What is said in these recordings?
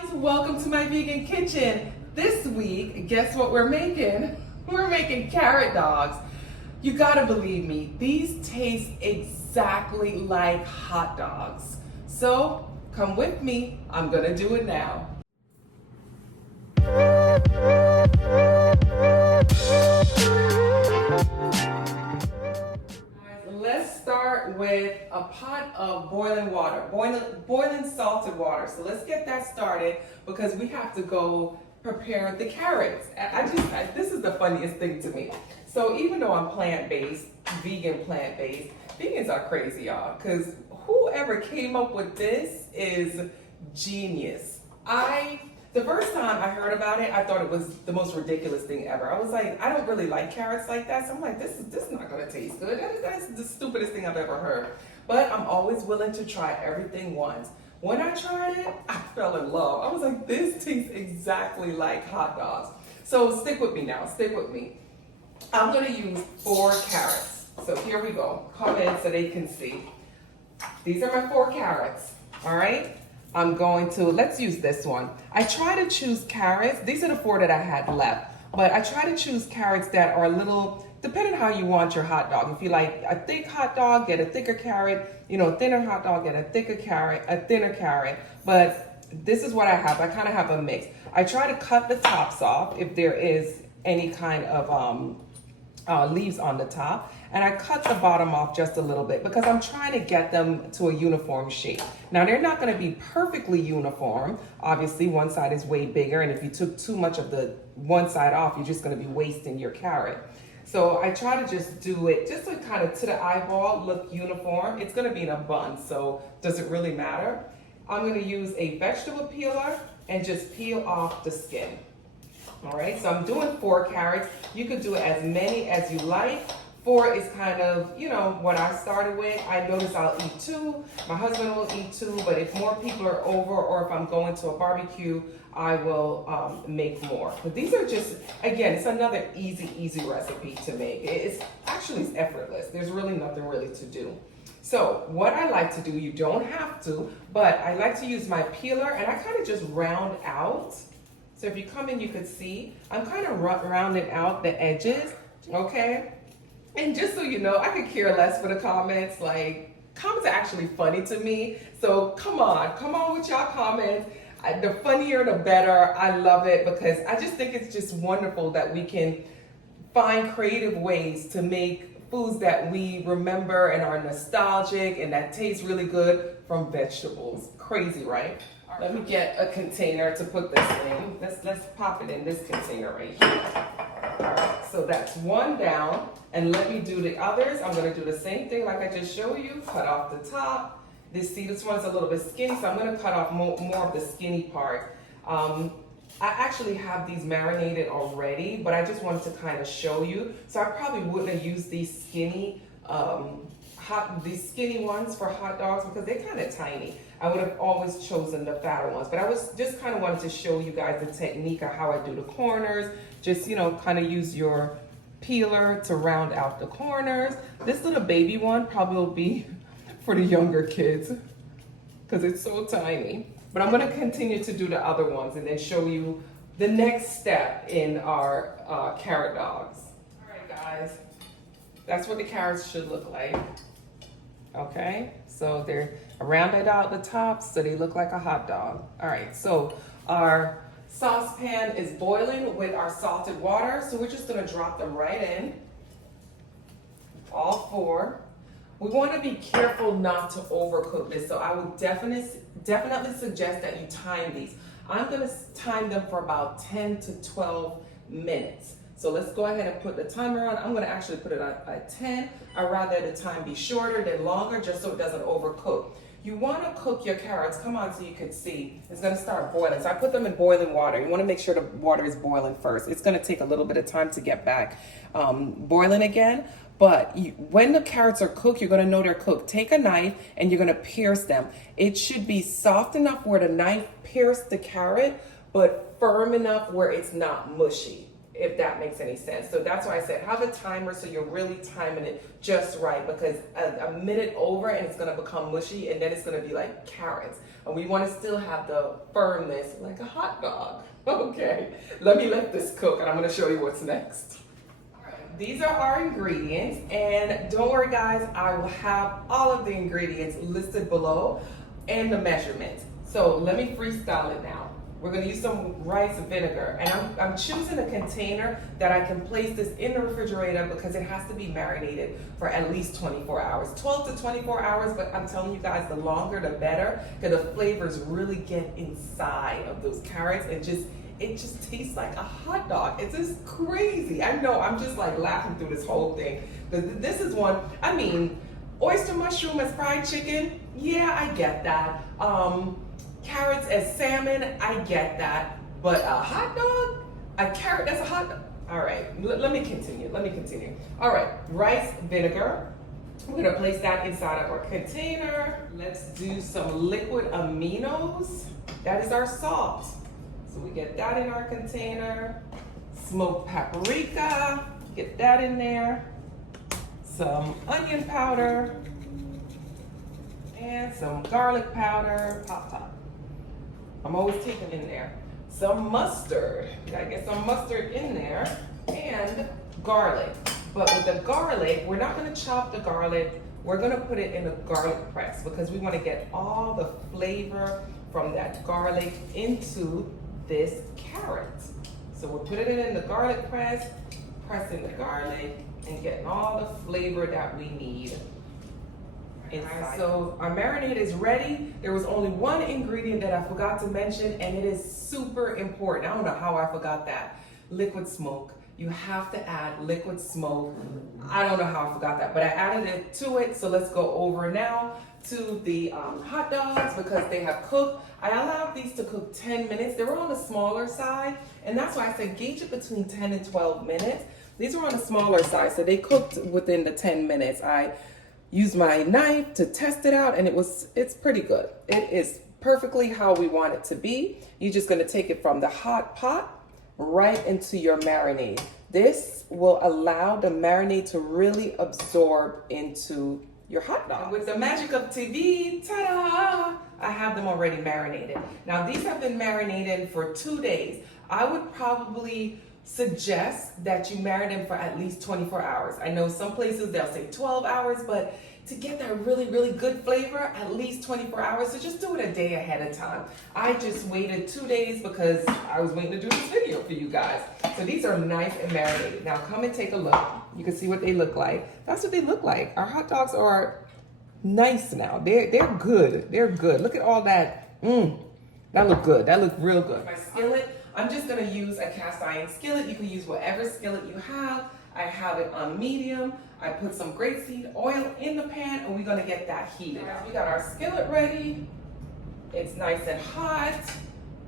Guys, welcome to my vegan kitchen. This week, guess what we're making? We're making carrot dogs. You gotta believe me, these taste exactly like hot dogs. So come with me, I'm gonna do it now. Let's start with a pot of boiling water, boiling salted water. So let's get that started because we have to go prepare the carrots. This is the funniest thing to me. So even though I'm plant-based, vegan plant-based, vegans are crazy, y'all, because whoever came up with this is genius. The first time I heard about it, I thought it was the most ridiculous thing ever. I was like, I don't really like carrots like that. So I'm like, this is not gonna taste good. That's the stupidest thing I've ever heard. But I'm always willing to try everything once. When I tried it, I fell in love. I was like, this tastes exactly like hot dogs. So stick with me now, stick with me. I'm gonna use 4 carrots. So here we go. Come in so they can see. These are my 4 carrots, all right? I'm going to, let's use this one. I try to choose carrots. These are the 4 that I had left, but I try to choose carrots that are a little, depending on how you want your hot dog. If you like a thick hot dog, get a thicker carrot. You know, a thinner hot dog, get a thicker carrot, a thinner carrot. But this is what I have. I kind of have a mix. I try to cut the tops off if there is any kind of leaves on the top, and I cut the bottom off just a little bit because I'm trying to get them to a uniform shape. Now they're not going to be perfectly uniform. Obviously one side is way bigger, and if you took too much of the one side off, you're just going to be wasting your carrot. So I try to just do it just to kind of to the eyeball look uniform. It's going to be in a bun, so does it really matter? I'm going to use a vegetable peeler and just peel off the skin. All right, so I'm doing 4 carrots. You could do as many as you like. 4 is kind of, you know, what I started with. I notice I'll eat 2. My husband will eat 2, but if more people are over or if I'm going to a barbecue, I will make more. But these are just, again, it's another easy recipe to make. It's effortless. There's really nothing really to do. So what I like to do, you don't have to, but I like to use my peeler and I kind of just round out. So if you come in, you could see, I'm kind of rounding out the edges, okay? And just so you know, I could care less for the comments. Like, comments are actually funny to me. So come on with y'all comments. The funnier, the better. I love it because I just think it's just wonderful that we can find creative ways to make foods that we remember and are nostalgic and that taste really good from vegetables. Crazy, right? Let me get a container to put this in. Let's pop it in this container right here. All right, so that's 1 down. And let me do the others. I'm gonna do the same thing like I just showed you. Cut off the top. This one's a little bit skinny, so I'm gonna cut off more of the skinny part. I actually have these marinated already, but I just wanted to kind of show you. So I probably wouldn't have used these skinny ones for hot dogs because they're kind of tiny. I would have always chosen the fatter ones, but I was just kind of wanted to show you guys the technique of how I do the corners. Just, you know, kind of use your peeler to round out the corners. This little baby one probably will be for the younger kids because it's so tiny. But I'm going to continue to do the other ones and then show you the next step in our carrot dogs. All right, guys, that's what the carrots should look like. Okay, so they're rounded out the tops so they look like a hot dog. All right, so our saucepan is boiling with our salted water, so we're just gonna drop them right in, all 4. We wanna be careful not to overcook this, so I would definitely suggest that you time these. I'm gonna time them for about 10 to 12 minutes. So let's go ahead and put the timer on. I'm gonna actually put it on at 10. I'd rather the time be shorter than longer just so it doesn't overcook. You wanna cook your carrots, come on so you can see. It's gonna start boiling. So I put them in boiling water. You wanna make sure the water is boiling first. It's gonna take a little bit of time to get back boiling again. But when the carrots are cooked, you're gonna know they're cooked. Take a knife and you're gonna pierce them. It should be soft enough where the knife pierced the carrot, but firm enough where it's not mushy. if that makes any sense. So that's why I said have a timer so you're really timing it just right, because a minute over and it's gonna become mushy and then it's gonna be like carrots. And we wanna still have the firmness like a hot dog. Okay, let me let this cook and I'm gonna show you what's next. These are our ingredients, and don't worry guys, I will have all of the ingredients listed below and the measurements. So let me freestyle it now. We're gonna use some rice vinegar, and I'm choosing a container that I can place this in the refrigerator because it has to be marinated for at least 24 hours, 12 to 24 hours, but I'm telling you guys, the longer the better, because the flavors really get inside of those carrots and it just tastes like a hot dog. It's just crazy. I know, I'm just like laughing through this whole thing. This is one, I mean, oyster mushroom as fried chicken, yeah, I get that. Carrots as salmon, I get that. But a hot dog? A carrot that's a hot dog? All right, let me continue. All right, rice vinegar. We're gonna place that inside of our container. Let's do some liquid aminos. That is our salt. So we get that in our container. Smoked paprika, get that in there. Some onion powder. And some garlic powder, pop. I'm always taking in there. Some mustard, gotta get some mustard in there, and garlic. But with the garlic, we're not gonna chop the garlic, we're gonna put it in a garlic press because we wanna get all the flavor from that garlic into this carrot. So we're putting it in the garlic press, pressing the garlic, and getting all the flavor that we need. So our marinade is ready. There was only one ingredient that I forgot to mention, and it is super important. I don't know how I forgot that. Liquid smoke. You have to add liquid smoke. I don't know how I forgot that, but I added it to it. So let's go over now to the hot dogs because they have cooked. I allowed these to cook 10 minutes. They were on the smaller side, and that's why I said gauge it between 10 and 12 minutes. These were on the smaller side, so they cooked within the 10 minutes. I used my knife to test it out, and it's pretty good. It is perfectly how we want it to be. You're just gonna take it from the hot pot right into your marinade. This will allow the marinade to really absorb into your hot dog. And with the magic of TV, ta-da! I have them already marinated. Now these have been marinated for 2 days. I would probably suggest that you marinate them for at least 24 hours. I know some places they'll say 12 hours, but to get that really, really good flavor, at least 24 hours. So just do it a day ahead of time. I just waited 2 days because I was waiting to do this video for you guys. So these are nice and marinated. Now come and take a look. You can see what they look like. That's what they look like. Our hot dogs are nice now. They're good. They're good. Look at all that. That look good. That look real good. My skillet, I'm just gonna use a cast iron skillet. You can use whatever skillet you have. I have it on medium. I put some grapeseed oil in the pan and we're gonna get that heated. We got our skillet ready. It's nice and hot.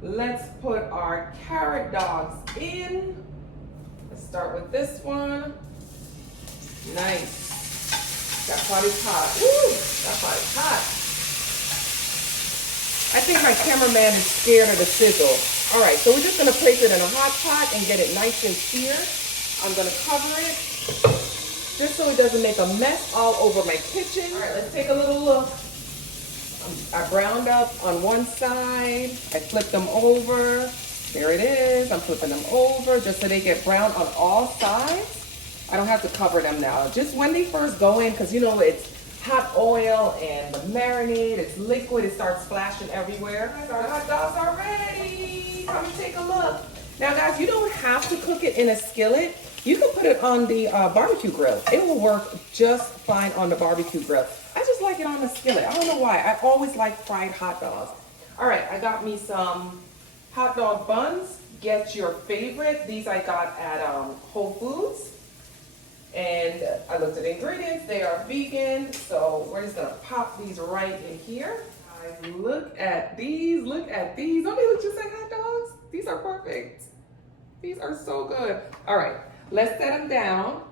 Let's put our carrot dogs in. Let's start with this one. Nice. That pot is hot. Woo! That pot is hot. I think my cameraman is scared of the sizzle. All right, so we're just gonna place it in a hot pot and get it nice and seared. I'm gonna cover it just so it doesn't make a mess all over my kitchen. All right, let's take a little look. I browned up on one side. I flipped them over. There it is. I'm flipping them over just so they get brown on all sides. I don't have to cover them now. Just when they first go in, because you know it's hot oil and the marinade, it's liquid, it starts splashing everywhere. Our hot dogs are ready. Come and take a look. Now guys, you don't have to cook it in a skillet. You can put it on the barbecue grill. It will work just fine on the barbecue grill. I just like it on the skillet. I don't know why. I always like fried hot dogs. All right, I got me some hot dog buns. Get your favorite. These I got at Whole Foods. And I looked at the ingredients. They are vegan. So we're just gonna pop these right in here. Guys, look at these. Look at these. Don't they look just like hot dogs? These are perfect. These are so good. All right, let's set them down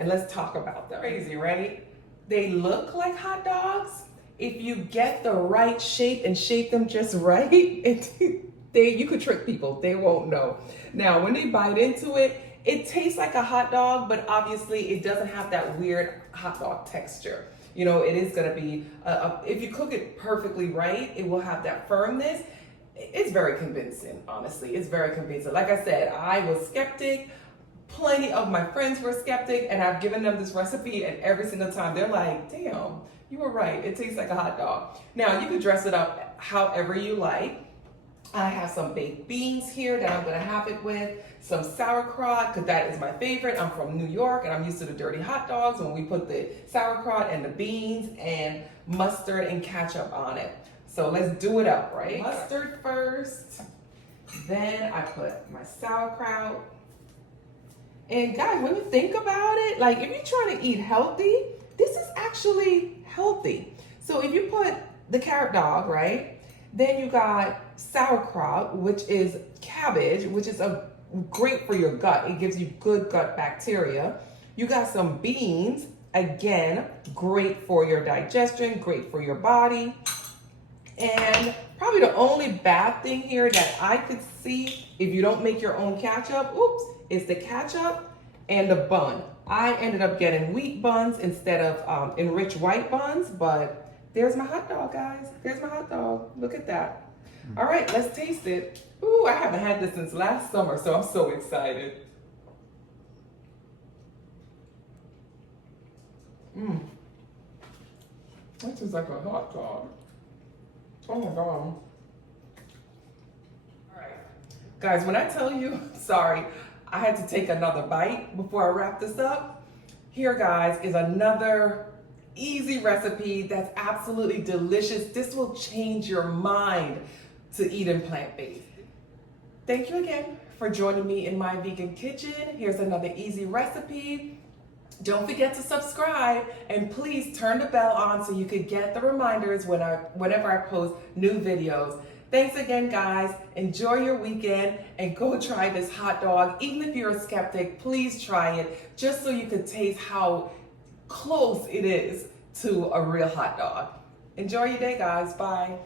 and let's talk about them. Crazy, right? They look like hot dogs. If you get the right shape and shape them just right, you could trick people. They won't know. Now, when they bite into it, it tastes like a hot dog, but obviously it doesn't have that weird hot dog texture. You know, it is gonna be, if you cook it perfectly right, it will have that firmness. It's very convincing, honestly. It's very convincing. Like I said, I was skeptic. Plenty of my friends were skeptic, and I've given them this recipe, and every single time they're like, damn, you were right. It tastes like a hot dog. Now, you can dress it up however you like. I have some baked beans here that I'm gonna have it with, some sauerkraut, because that is my favorite. I'm from New York, and I'm used to the dirty hot dogs when we put the sauerkraut and the beans and mustard and ketchup on it. So let's do it up, right? Mustard first, then I put my sauerkraut. And guys, when you think about it, like if you're trying to eat healthy, this is actually healthy. So if you put the carrot dog, right? Then you got sauerkraut, which is cabbage, which is great for your gut. It gives you good gut bacteria. You got some beans, again, great for your digestion, great for your body. And probably the only bad thing here that I could see if you don't make your own ketchup, is the ketchup and the bun. I ended up getting wheat buns instead of enriched white buns, but there's my hot dog, guys. There's my hot dog. Look at that. All right, let's taste it. Ooh, I haven't had this since last summer, so I'm so excited. That tastes like a hot dog. Oh my God. All right. Guys, when I tell you, sorry, I had to take another bite before I wrap this up. Here, guys, is another easy recipe that's absolutely delicious. This will change your mind to eating plant-based. Thank you again for joining me in my vegan kitchen. Here's another easy recipe. Don't forget to subscribe, and please turn the bell on so you can get the reminders whenever I post new videos. Thanks again, guys. Enjoy your weekend and go try this hot dog. Even if you're a skeptic, please try it just so you can taste how close it is to a real hot dog. Enjoy your day, guys. Bye.